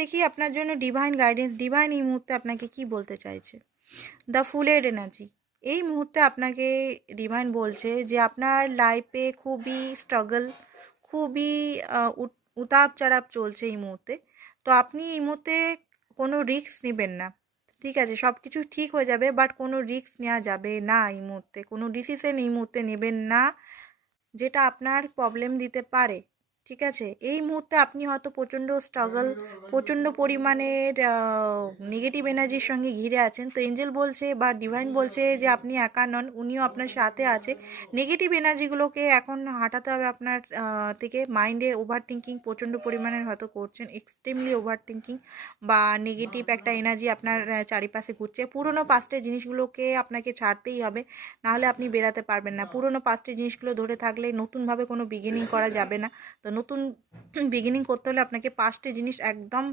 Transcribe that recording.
দেখি আপনার জন্য ডিভাইন গাইডেন্স, ডিভাইন এই মুহূর্তে আপনাকে কি বলতে চাইছে। দ্য ফুলের এনার্জি, এই মুহূর্তে আপনাকে ডিভাইন বলছে যে আপনার লাইফে খুবই স্ট্রাগল, খুবই উতাপ চাড়াপ চলছে এই মুহূর্তে। তো আপনি এই মুহূর্তে কোনো রিস্ক নেবেন না, ঠিক আছে? সব কিছু ঠিক হয়ে যাবে, বাট কোনো রিস্ক নেওয়া যাবে না এই মুহূর্তে। কোনো ডিসিশন এই মুহূর্তে নেবেন না যেটা আপনার প্রবলেম দিতে পারে, ঠিক আছে? এই মুহূর্তে আপনি হয়তো প্রচণ্ড স্ট্রাগল, প্রচণ্ড পরিমাণের নেগেটিভ এনার্জির সঙ্গে ঘিরে আছেন। তো এঞ্জেল বলছে বা ডিভাইন বলছে যে আপনি একা নন, উনিও আপনার সাথে আছে। নেগেটিভ এনার্জিগুলোকে এখন হাঁটাতে হবে আপনার থেকে। মাইন্ডে ওভার থিঙ্কিং প্রচণ্ড পরিমাণের হয়তো করছেন, এক্সট্রিমলি ওভার থিঙ্কিং বা নেগেটিভ একটা এনার্জি আপনার চারিপাশে ঘুরছে। পুরনো পাস্টের জিনিসগুলোকে আপনাকে ছাড়তেই হবে, নাহলে আপনি বেরাতে পারবেন না। পুরনো পাস্টের জিনিসগুলো ধরে থাকলে নতুনভাবে কোনো বিগিনিং করা যাবে না। তো নতুন বিগিনিং করতে হলে আপনাকে পাস্টের জিনিস একদম